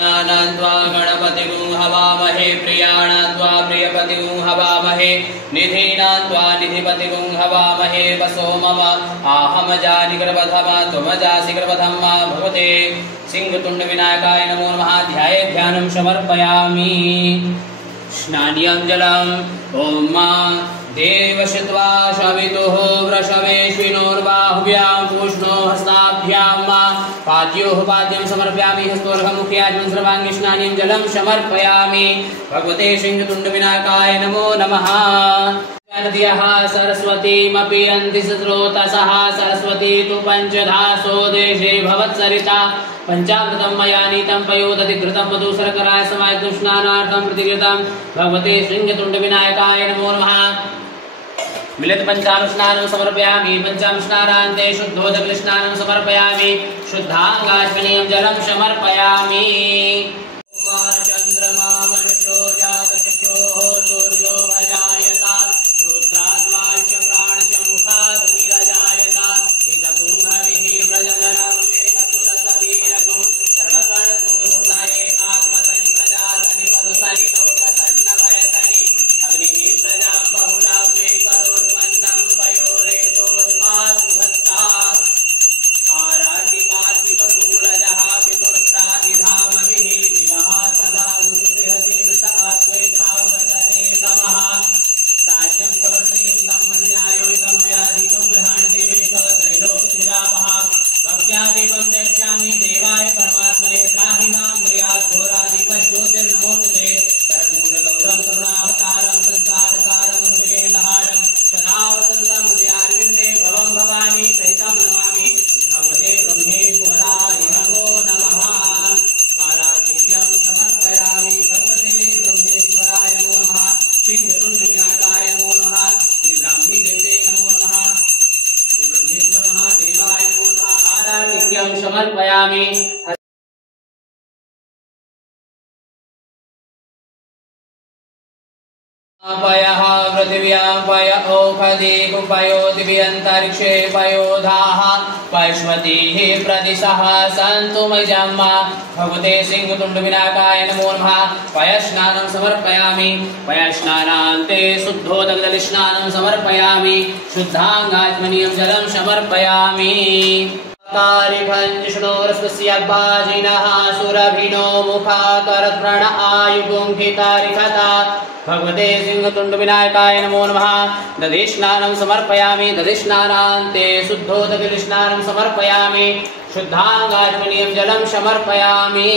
त्वा गणपतिं हवामहे प्रियाणान्त्वा प्रियपतिं हवामहे निधीनान्त्वा निधिपतिं हवामहे वसो मम आहमजानि कृपथमा त्वमजासि कृपथमा भवते सिंहतुण्ड विनायकाय नमो नमः। ध्याये ध्यानं समर्पयामि। स्नानीयं जलम् ॐ देवशत्वा शवितुः वृषवेश्विनोर्बाहुभ्यां पूष्णो हस्ताभ्यां पाद्योः पाद्यं समर्पयामि। हस्तोर्घमुख्याजं सर्वाङ्गे स्नानीयं जलं समर्पयामि। भगवते सिंहतुण्डविनायकाय नमो नमः। नद्यः सरस्वतीमपि अन्ति स्रोतसः सरस्वती तु पञ्चधासो देशे भवत्सरिता पंचामृतं मया नीतं पयोदधिकृतं मधुसर्कराय समायुक्तं स्नानार्थं प्रतिकृतं। भगवते सिंहतुण्डविनायकाय नमो नमः। मिलित पंचामृतस्नानं समर्पयामि। पंचामृतस्नानान्ते शुद्धोदकस्नानं समर्पयामि। शुद्धाङ्गाचमनीयं जलं समर्पयामि। चन्द्रमा मनुष्यो जातचक्षुः सूर्यो अजायत श्रोत्राद्वाच्य प्राणस्य मुखात् निरजायत हितगुंहविः प्रजननं मे अतुलशरीरगुं सर्वकर्तुमुत्साहे आत्मसंप्रजातनि पदुसरि लोकतन्नभयतनि अग्निः प्रजां बहुलां मे करोद्वन्नं पयोरेतोऽस्मात् सुधत्तात् आराति पार्थिवगूरजः पितुर्प्रातिधामभिः दिवः सदा विसृजति वृत आत्मैधावर्तते तमः साज्यं करोत्यं मन्यायोतं मयाधिकं गृहाणि देवेश त्रैलोक्यविलापः भक्त्यादीपं दक्ष्यामि देवाय परमात्मने त्राहि मां निर्यात् घोराधिपज्योतिर्नमोस्तुते कर्पूरगौरं करुणावतारं संसारसारं हृदयेन्दहारं सदावसन्तं हृदयारविन्दे भवं भवानी सहितं नमामि। भगवते ब्रह्मेश्वराय नमो नमः। स्मारार्घ्यं समर्पयामि। भगवते ब्रह्मेश्वराय नमो नमः। सिंहतुण्डविनायकाय नमो नमः। श्रीब्राह्मी देवे नमो नमः। श्रीब्रह्मेश्वर महादेवाय नमो नमः। आरार्घ्यं समर्पयामि। पयः पृथिव्यां पय ओषधि पयो दिव्यन्तरिक्षे पयोधाः पश्वतीः प्रदिशः सन्तु मय्यं। भगवते सिंहतुण्डविनायकाय नमो नमः। पयस्नानं समर्पयामि। पयस्नानान्ते शुद्धोदकजलस्नानं समर्पयामि। शुद्धाङ्गाचमनीयं जलं समर्पयामि। तारिखञ्जिष्णोरस्वस्यद्भाजिनः सुरभिनो मुखाकरत्प्रण आयुगुंहितारिखता। भगवते सिंहतुण्डविनायकाय नमो नमः। दधिस्नानं समर्पयामि। दधिस्नानान्ते शुद्धोदकजलस्नानं समर्पयामि। शुद्धाङ्गाचमनीयं जलं समर्पयामि।